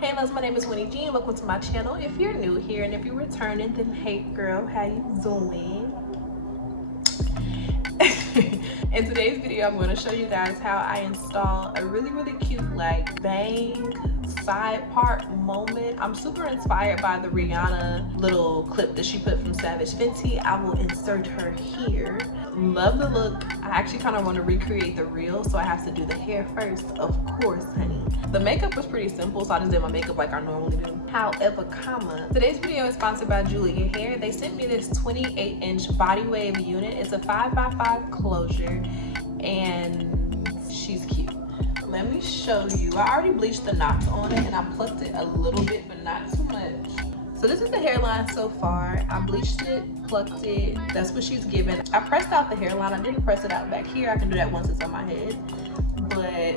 Hey loves, my name is Winnie G and welcome to my channel. If you're new here and if you're returning, then hey girl, how you doing? In today's video, I'm going to show you guys how I install a really cute like bang side part moment. I'm super inspired by the Rihanna little clip that she put from Savage Fenty. I will insert her here. Love the look. I actually kind of want to recreate the reel, so I have to do the hair first, of course, honey. The makeup was pretty simple, so I just did my makeup like I normally do. However, today's video is sponsored by Julia Hair. They sent me this 28-inch body wave unit. It's a 5x5 closure and she's cute. Let me show you. I already bleached the knots on it and I plucked it a little bit, but not too much. So this is the hairline so far. I bleached it, plucked it. That's what she's given. I pressed out the hairline. I didn't press it out back here. I can do that once it's on my head. But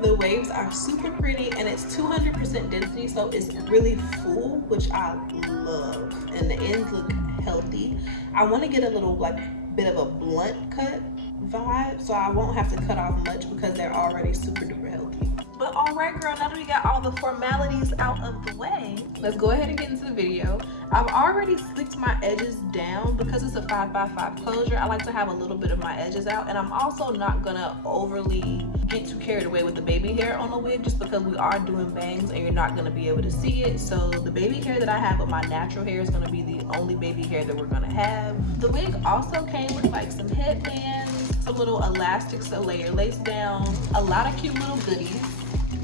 the waves are super pretty and it's 200% density, so it's really full, which I love. And the ends look healthy. I want to get a little like bit of a blunt cut vibe, so I won't have to cut off much because they're already super duper healthy. But all right girl, now that we got all the formalities out of the way, let's go ahead and get into the video. I've already slicked my edges down because it's a 5x5 closure. I like to have a little bit of my edges out, and I'm also not gonna overly get too carried away with the baby hair on the wig just because we are doing bangs and you're not gonna be able to see it. So the baby hair that I have with my natural hair is gonna be the only baby hair that we're gonna have. The wig also came with like some headbands, some little elastics to lay your lace down, a lot of cute little goodies.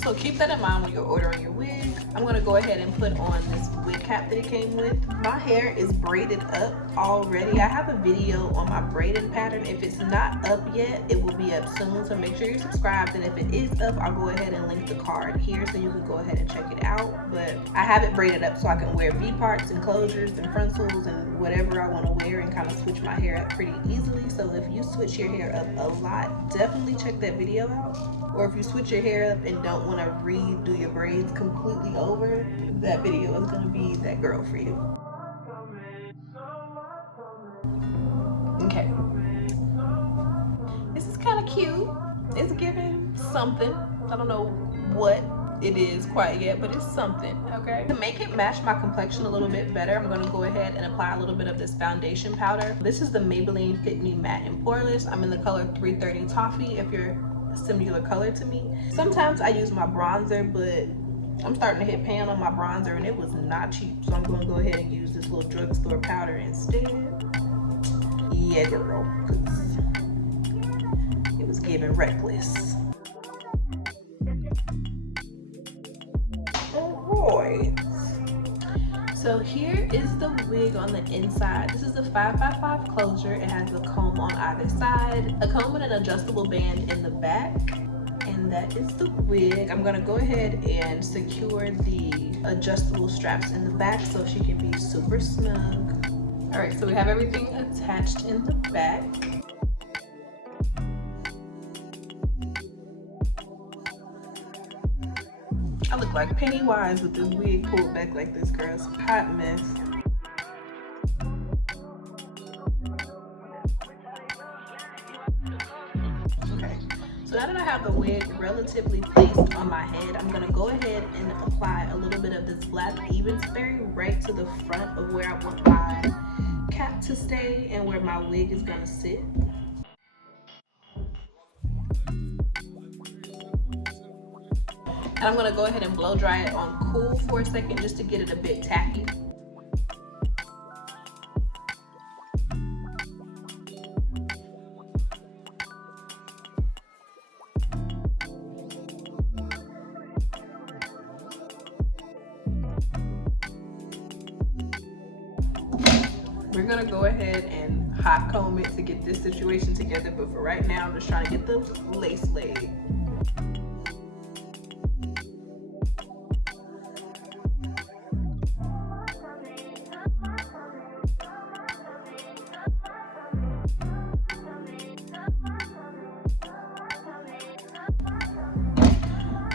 So keep that in mind when you're ordering your wig. I'm gonna go ahead and put on this wig cap that it came with. My hair is braided up already. I have a video on my braiding pattern. If it's not up yet, it will be up soon. So make sure you're subscribed. And if it is up, I'll go ahead and link the card here so you can go ahead and check it out. But I have it braided up so I can wear V-parts and closures and frontals and whatever I want to wear and kind of switch my hair up pretty easily. So if you switch your hair up a lot, definitely check that video out. Or if you switch your hair up and don't want to redo your braids completely over, that video is going to be that girl for you. Okay. This is kind of cute. It's giving something. I don't know what it is quite yet, but it's something, okay? To make it match my complexion a little bit better, I'm gonna go ahead and apply a little bit of this foundation powder. This is the Maybelline Fit Me Matte and Poreless. I'm in the color 330 Toffee if you're a similar color to me. Sometimes I use my bronzer, but I'm starting to hit pan on my bronzer and it was not cheap. So I'm gonna go ahead and use this little drugstore powder instead. Yeah, girl, 'cause it was giving reckless. Alright. So here is the wig on the inside. This is a 5x5 closure. It has a comb on either side, a comb and an adjustable band in the back, and that is the wig. I'm gonna go ahead and secure the adjustable straps in the back so she can be super snug. All right, so we have everything attached in the back. I look like Pennywise with this wig pulled back like this, girl. It's a hot mess. Okay, so now that I have the wig relatively placed on my head, I'm gonna go ahead and apply a little bit of this black even spray right to the front of where I want my cap to stay and where my wig is gonna sit. And I'm gonna go ahead and blow dry it on cool for a second just to get it a bit tacky. We're gonna go ahead and hot comb it to get this situation together, but for right now, I'm just trying to get the lace laid.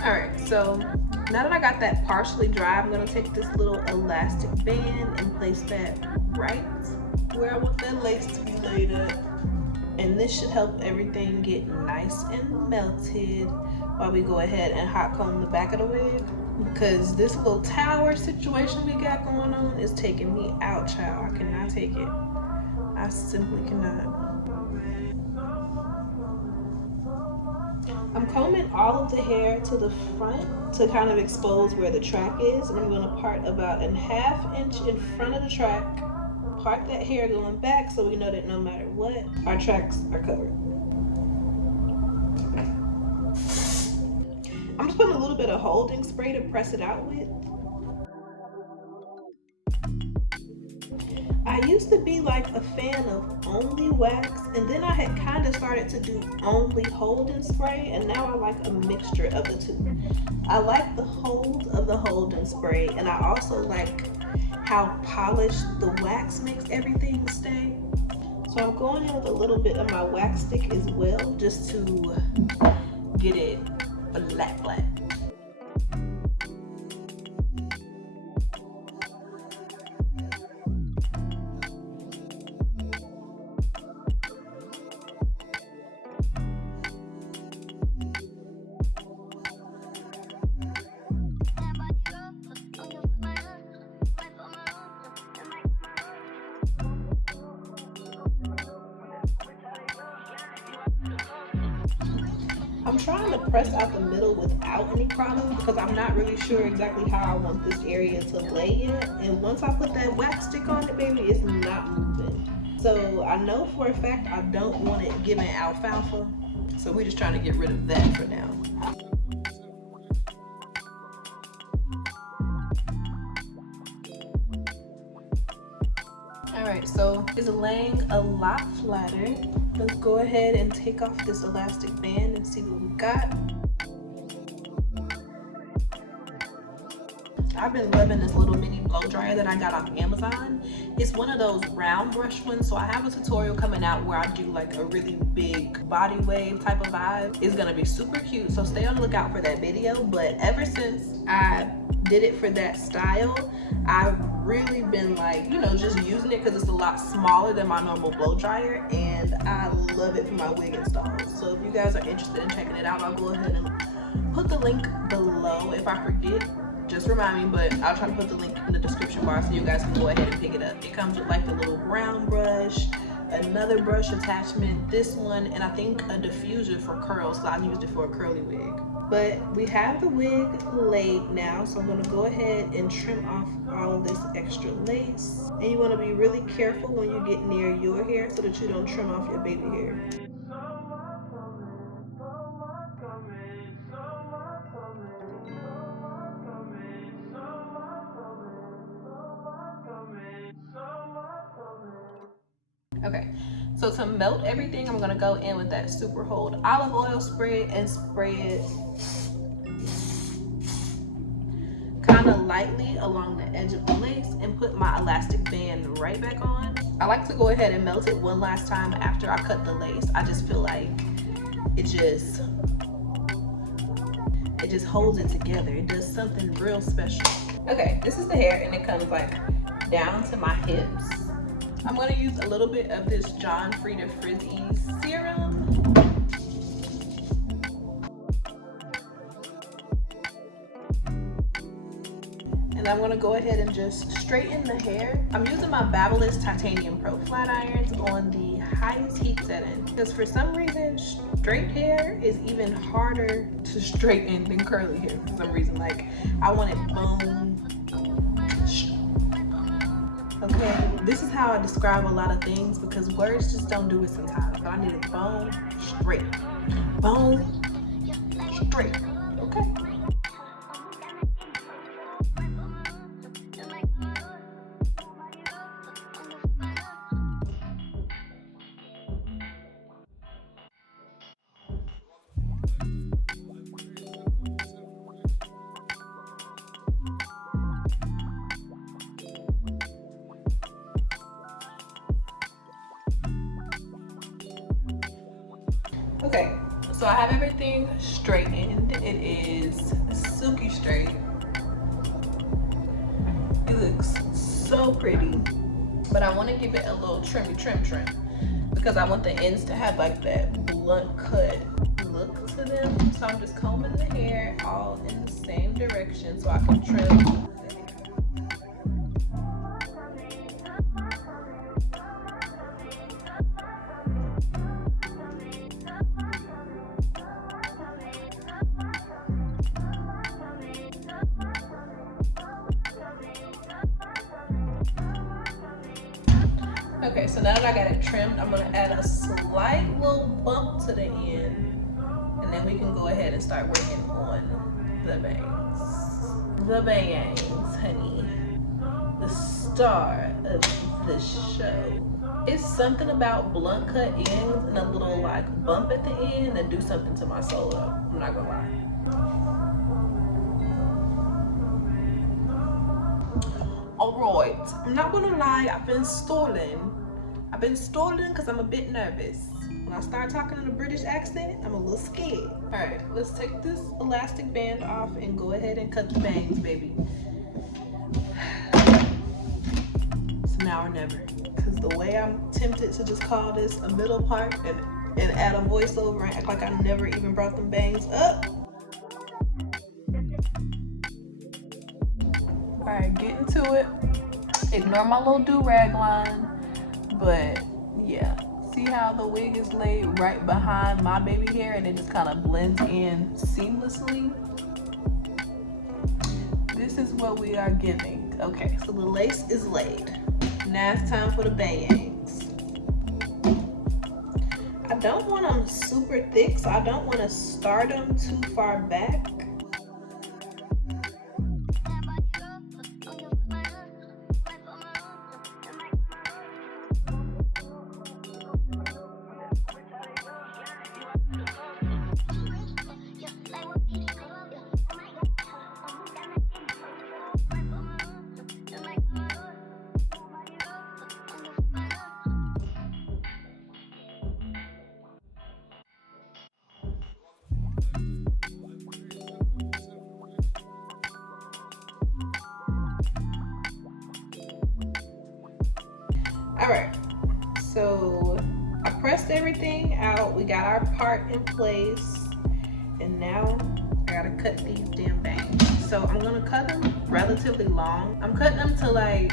All right, so now that I got that partially dry, I'm gonna take this little elastic band and place that right where I want that lace to be laid up. And this should help everything get nice and melted while we go ahead and hot comb the back of the wig, because this little tower situation we got going on is taking me out, child. I cannot take it. I simply cannot. I'm combing all of the hair to the front to kind of expose where the track is, and I'm going to part about a 1/2 inch in front of the track, part that hair going back so we know that no matter what, our tracks are covered. I'm just putting a little bit of holding spray to press it out with. I used to be like a fan of only wax, and then I had kind of started to do only holding spray, and now I like a mixture of the two. I like the hold of the holding spray, and I also like how polished the wax makes everything stay. So I'm going in with a little bit of my wax stick as well, just to get it flat. I'm trying to press out the middle without any problem because I'm not really sure exactly how I want this area to lay yet. And once I put that wax stick on it, baby, it's not moving. So I know for a fact I don't want it giving alfalfa. So we're just trying to get rid of that for now. Alright, so it's laying a lot flatter. Let's go ahead and take off this elastic band and see what we got. I've been loving this little mini blow dryer that I got off Amazon. It's one of those round brush ones, so I have a tutorial coming out where I do like a really big body wave type of vibe. It's gonna be super cute, so stay on the lookout for that video. But ever since I did it for that style, I've really been like, you know, just using it because it's a lot smaller than my normal blow dryer, and I love it for my wig installs. So if you guys are interested in checking it out, I'll go ahead and put the link below. If I forget, just remind me, but I'll try to put the link in the description bar so you guys can go ahead and pick it up. It comes with like the little brown brush, another brush attachment, this one, and I think a diffuser for curls, so I used it for a curly wig. But we have the wig laid now, so I'm going to go ahead and trim off all of this extra lace. And you want to be really careful when you get near your hair so that you don't trim off your baby hair. Okay, so to melt everything, I'm gonna go in with that super hold olive oil spray and spray it kind of lightly along the edge of the lace and put my elastic band right back on. I like to go ahead and melt it one last time after I cut the lace. I just feel like it just holds it together. It does something real special. Okay, this is the hair, and it comes like down to my hips. I'm going to use a little bit of this John Frieda Frizzy serum. And I'm going to go ahead and just straighten the hair. I'm using my Babyliss Titanium Pro flat irons on the highest heat setting because for some reason straight hair is even harder to straighten than curly hair for some reason. Like, I want it bone. Okay, this is how I describe a lot of things because words just don't do it sometimes. But I need it bone straight. Bone straight. Okay. Okay, so I have everything straightened. It is silky straight. It looks so pretty, but I want to give it a little trim because I want the ends to have like that blunt cut look to them. So I'm just combing the hair all in the same direction so I can trim. Okay, so now that I got it trimmed, I'm gonna add a slight little bump to the end, and then we can go ahead and start working on the bangs. The bangs, honey. The star of the show. It's something about blunt cut ends and a little like bump at the end that do something to my soul though. I'm not gonna lie. Alright, I'm not gonna lie, I've been stalling because I'm a bit nervous. When I start talking in a British accent, I'm a little scared. Alright, let's take this elastic band off and go ahead and cut the bangs, baby. It's now or never. Because the way I'm tempted to just call this a middle part and add a voiceover and act like I never even brought them bangs up. Alright, get into it. Ignore my little do-rag line. But yeah, see how the wig is laid right behind my baby hair and it just kind of blends in seamlessly? This is what we are giving. Okay, so the lace is laid. Now it's time for the bangs. I don't want them super thick, so I don't want to start them too far back. All right, so I pressed everything out. We got our part in place, and now I gotta cut these damn bangs. So I'm gonna cut them relatively long. I'm cutting them to like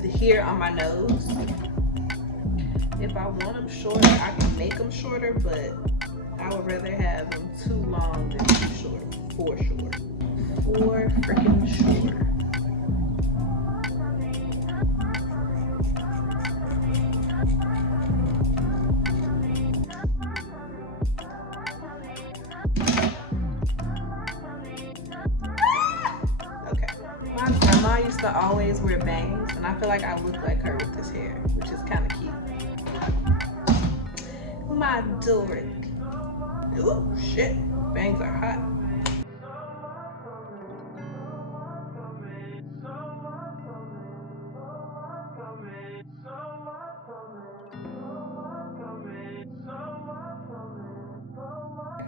the hair on my nose. If I want them shorter, I can make them shorter, but I would rather have them too long than too short. For freaking sure. I used to always wear bangs, and I feel like I look like her with this hair, which is kind of cute. My Dorothy. Ooh, shit. Bangs are hot.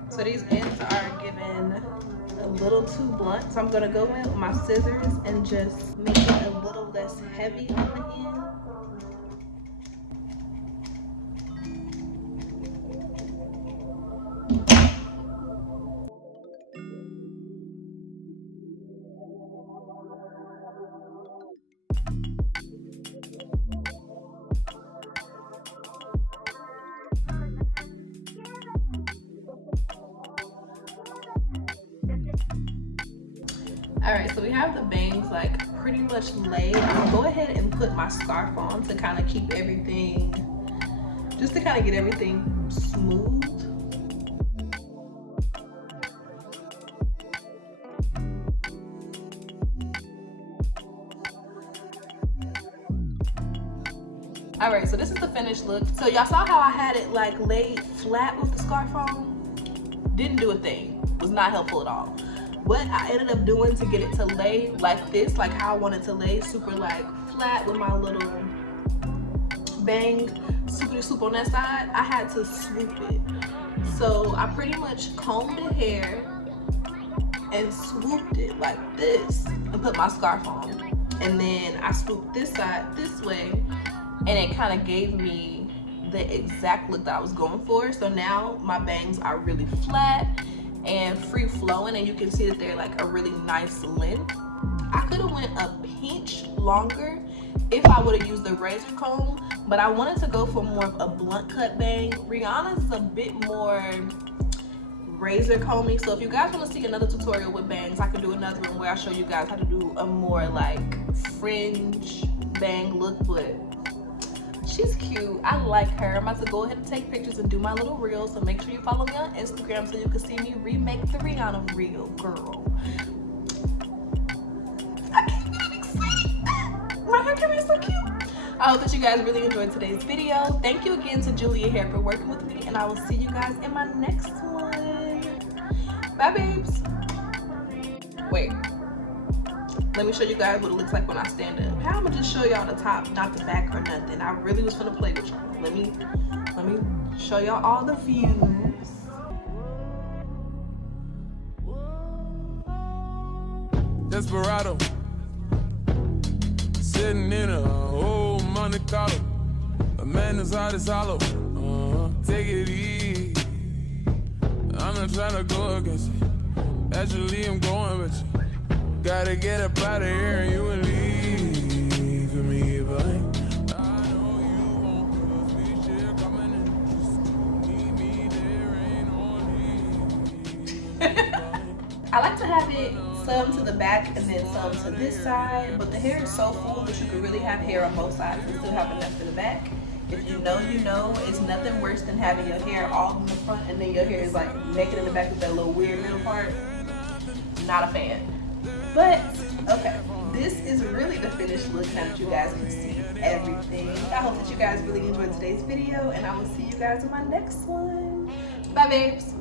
So these ends are given a little too blunt, so I'm gonna go in with my scissors and just make it a little less heavy on the end. All right, so we have the bangs like pretty much laid. I'll go ahead and put my scarf on to kind of keep everything, just to kind of get everything smooth. All right, so this is the finished look. So y'all saw how I had it like laid flat with the scarf on? Didn't do a thing, was not helpful at all. What I ended up doing to get it to lay like this, like how I wanted to lay, super like flat with my little bang, super on that side, I had to swoop it. So I pretty much combed the hair and swooped it like this and put my scarf on. And then I swooped this side this way and it kind of gave me the exact look that I was going for. So now my bangs are really flat and free flowing, and you can see that they're like a really nice length. I could have went a pinch longer if I would have used the razor comb, but I wanted to go for more of a blunt cut bang. Rihanna's is a bit more razor combing, so if you guys want to see another tutorial with bangs, I could do another one where I show you guys how to do a more like fringe bang look. But she's cute, I like her. I'm about to go ahead and take pictures and do my little reel, so make sure you follow me on Instagram so you can see me remake the Rihanna reel, girl. I can't get excited. My hair can be so cute. I hope that you guys really enjoyed today's video. Thank you again to Julia Hair for working with me, and I will see you guys in my next one. Bye, babes. Wait, let me show you guys what it looks like when I stand up. How I'm gonna just show y'all the top, not the back or nothing. I really was gonna play with y'all. Let me show y'all all the views. Desperado, sitting in a old Monte Carlo. A man whose heart is hollow. Take it easy. I'm not trying to go against it. Actually, I'm going with you. Gotta get up out of here and you will leave me behind. I know you won't, 'cause we share coming in. Just need me, there ain't no leaving. I like to have it some to the back and then some to this side, but the hair is so full that you can really have hair on both sides and still have enough to the back. If you know, you know. It's nothing worse than having your hair all in the front and then your hair is like naked in the back with that little weird middle part. Not a fan. But okay, this is really the finished look now that you guys can see everything. I hope that you guys really enjoyed today's video, and I will see you guys in my next one. Bye, babes.